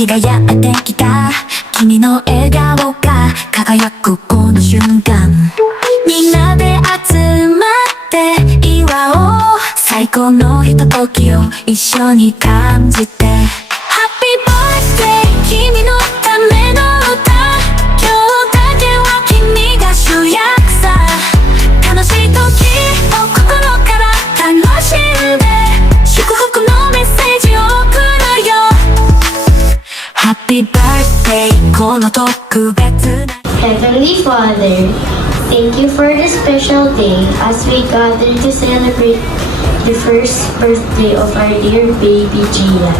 日がやってきた君の笑顔が輝くこの瞬間みんなで集まって祝おう最高のひとときを一緒に感じて Happy birthday 君のための歌今日だけは君が主役さ楽しい時を心から楽しんで祝福のメッセージを送るよ Happy birthday この特別な Heavenly Father, thank you for this special day as we gather to celebrate the first birthday of our dear baby Gia.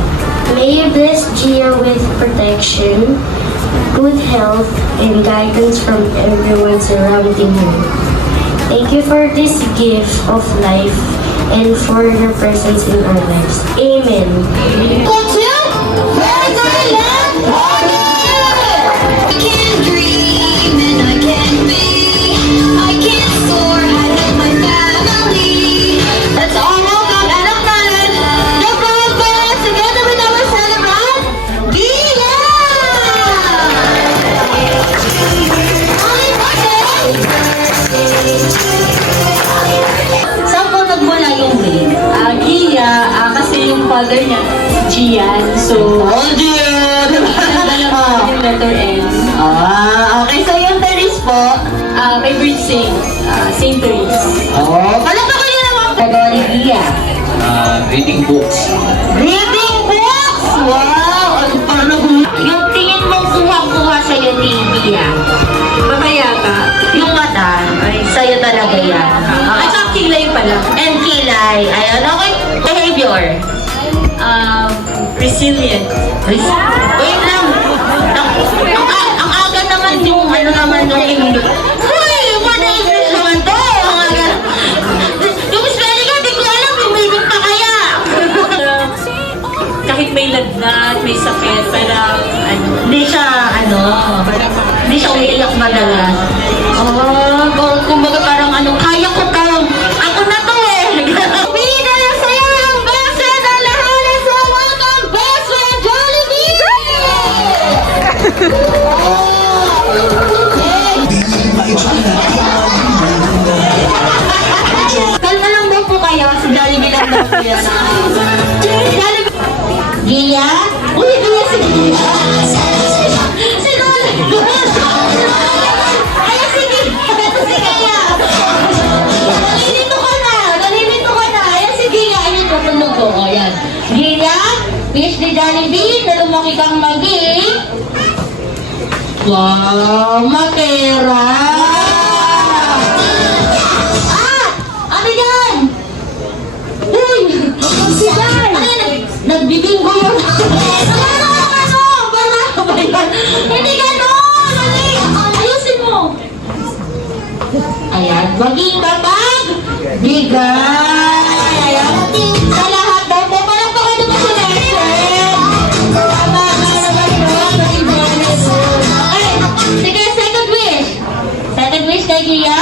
May you bless Gia with protection, good health, and guidance from everyone surrounding her. Thank you for this gift of life and for your presence in our lives. Amen. Father niya, Gian. So, Gian! yung letter N. Okay. So yung Teres po, Favorite saint, Saint Therese. palakpakan niyo naman po. Gia. Reading books. Reading books! Wow! Ano pa yung tingin mong kuha-kuha sa'yo ni Gia? Papayata. Yung mata, ay sa'yo talaga yan. At saka kilay pala. And kilay. Ayan, okay. Behavior. Resilient. Wait lang. Ang aga naman yung ano naman yung English. Uy, paano English naman to? Ang aga. Yung spelling ka, di ko alam. Lumibig pa kaya. Kahit may lagnat, may sakit, parang Hindi siya umiiyak madalas. Kumbaga parang kaya ko to. Ako na to eh. Bida na sa'yo ang best friend na lahat. So welcome, best friend Jollibee! Kalma lang daw po kayo. Si Jollibee lang daw po yan. Jollibee. Gia? Uy, Gia si Gia. Si Jollibee. Ay, sige. Si Gia. Nalilito ka na. Ayan si Gia. Ayan, tutulog ko. O, yan. Gia, wish ni Jollibee na lumaki kang maging. Wow, matera. Ano yan? Uy, si Dan. Nagbibinggo yun. Hindi ganon. Ayusin mo. Ayan, maging babag. Bigay. Ayan. Sa lahat daw po, palakpakan naman si Nelson. Tama ka naman yun. Ay, sige, second wish. Second wish kay Gia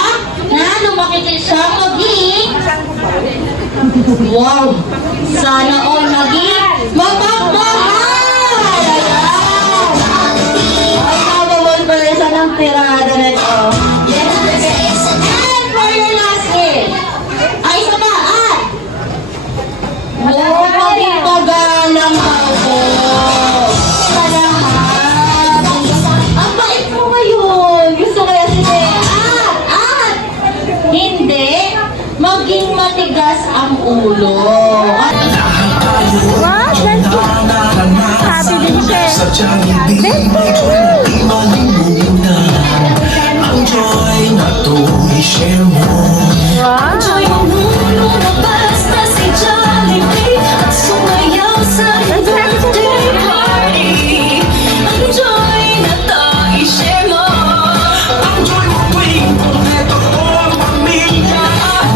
na lumaki din siya maging. Wow! Sana all maging mapagmahal! Ayan! Ay, nakabawal pala isa ng tirada na ito. Yes, and for your last wish. Ay, isa pa, wow, maging magalang ako. Salamat! Ang bait mo ngayon! Gusto kaya hindi, maging matigas ang ulo. Wow, that's good. Happy din siya. That's good. Ang joy na to i-share mo. Wow. Joy mo mulo na basta si Jollibee at sumayaw sa birthday party. Ang joy na to i-share mo. Ang joy mo tuwing kompleto ang pamilya.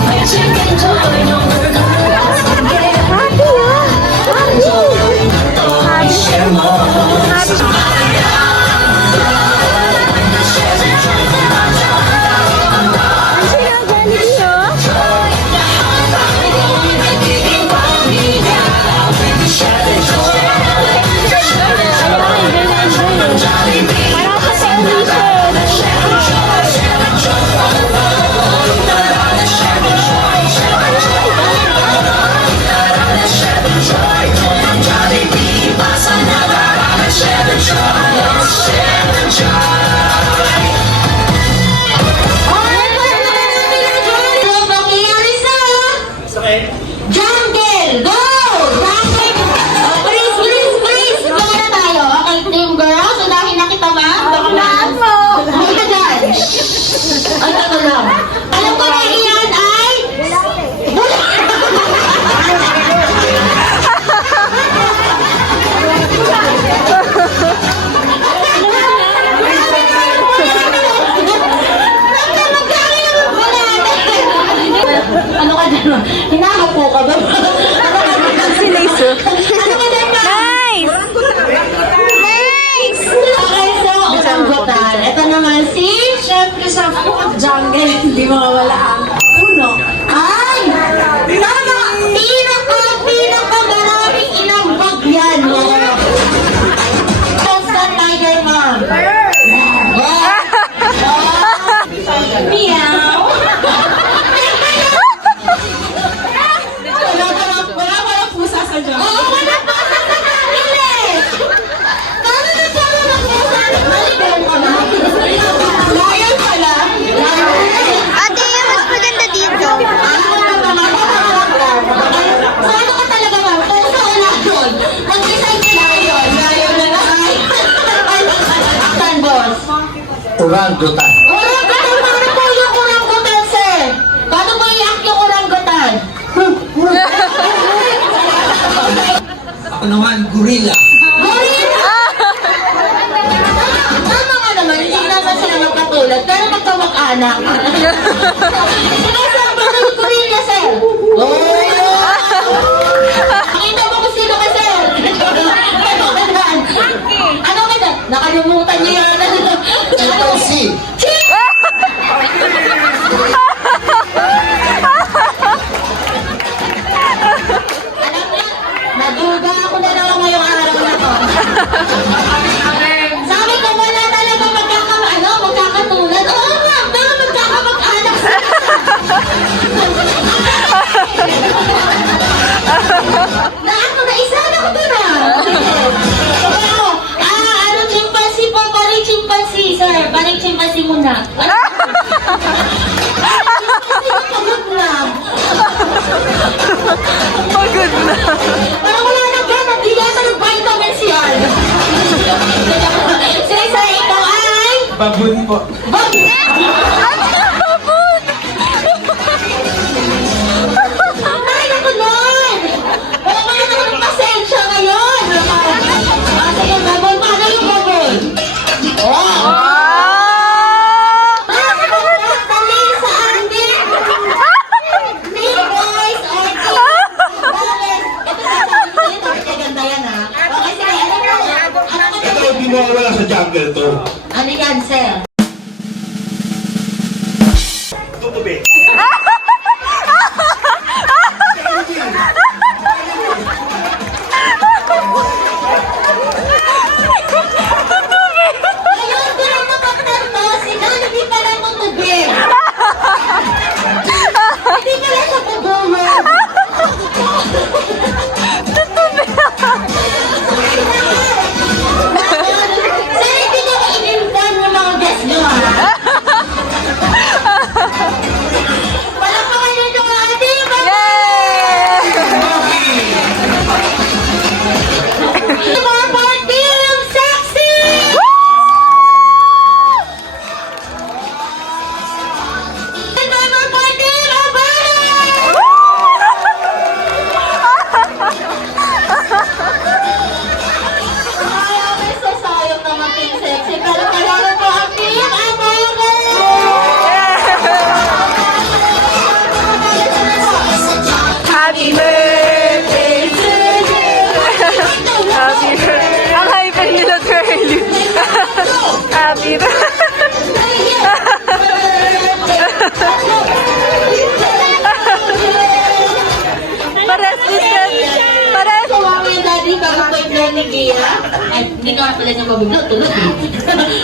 Magic and joy no burger at spaghetti. Happy ah. Happy. Joy na to i-share mo. Ang sino nyo sa jungle, hindi mawawala ang puno. Ay! Tama! Pinaka-maraming inambag yan. Constant Tiger Mom. Meow! Wala palang pusa sa jungle. Oo, wala pa sa jungle eh! Paano nagkaroon ng pusa? Naligaw ka ba? Lion pala. Ate, mas maganda dito. So ano ka talaga ba? Pusa o lion? Mag-decide ka lion. Lion na lang. Action, boss. Orangutan. Orangutan, paano po yung orangutan, sir? Paano po i-act yung orangutan? Ako naman, gorilla. Gorilla! Tama nga naman, hindi naman sila magkatulad, pero magkawak-anak. Sige, sir, paano yung gorilla, sir? Oh! Nakita mo kung sino ka, sir? Ano ka na? Nakalimutan niyo yan. Ito si. Alam niyo, naduga ako na naman ngayong araw na to. Sabi ko, wala talaga magkakatulad. Oo nga, pero magkakamag-anak sila. Naisa na ko doon Oo. Ano, chimpanzee po, paring chimpanzee, sir. Paring chimpanzee muna. Pagod na. Pagod na. Parang wala na ba? Hindi yata ng vitamins yan. Sige, sir, ikaw ay... Baboon po. Bag! Ay, naku, Lord! Wala ka na naman ng pasensya ngayon. Sige, babon. Paano yung babon? Oh! Dali sa akin! Big boys or big ito sa sabi ko, ito ganda yan ha. Okay, sige, ano mo? Ano ka Ito hindi mawawala sa jungle to. Ano yan, sir? Tutubi. Ngayon, di lang napagtanto, sinalagi pa lang ng tubig. Hindi pala siya pagulong. Sir, hindi ko in-inform yung mga guests nyo, ha? Palakpakan nyo yung mga ating mga mga party room sexy! And mga party room ay, so sayang naman team sexy. Pero kailangan po ang team Happy birthday to you. Happy birthday. Ang hyper nila, Curly. Happy Pares din. Pares. So, mami and daddy, bago po i-plan ni Gia. Ay, hindi ka pala niya mabiblo, tulog eh.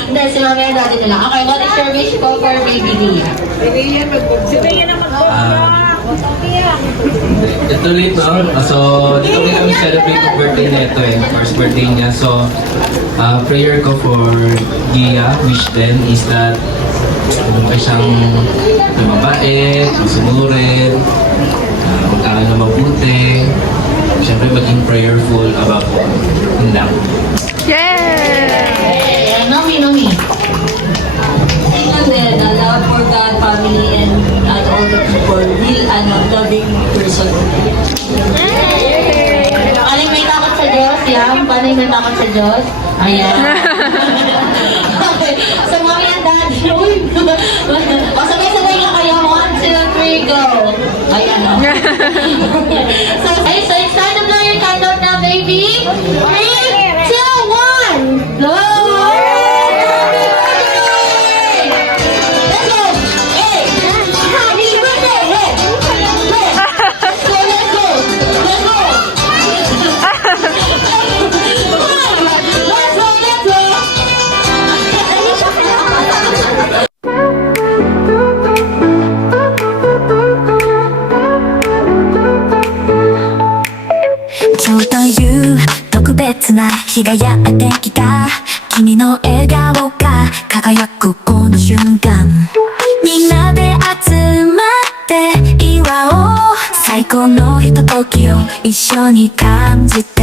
Hindi, si mami and daddy nila. Okay, what is your wish po for baby Gia? Ito ulit, no? So, dito ko kami celebrate yung birthday na ito eh. First birthday niya. So, prayer ko for Gia, wish then is that mukha siyang mabait, masunurin, mag-aaral na mabuti. Siyempre, maging prayerful about all. Yun lang. Yeah! Nomi. And then, love for God, family, and all the people. Real, loving person. Paano yung may takot sa Diyos? Yan. Paano yung may takot sa Diyos? Ayan. Okay. So, mami and daddy. Uy. O, sabay-sabay na kayo. 1, 2, 3, go. Ayan, o. So, it's time to blow your candle now, baby. 3, 2, 1. Go! Happy birthday! 輝いてきた君の笑顔が輝くこの瞬間みんなで集まって祝おう最高のひとときを一緒に感じて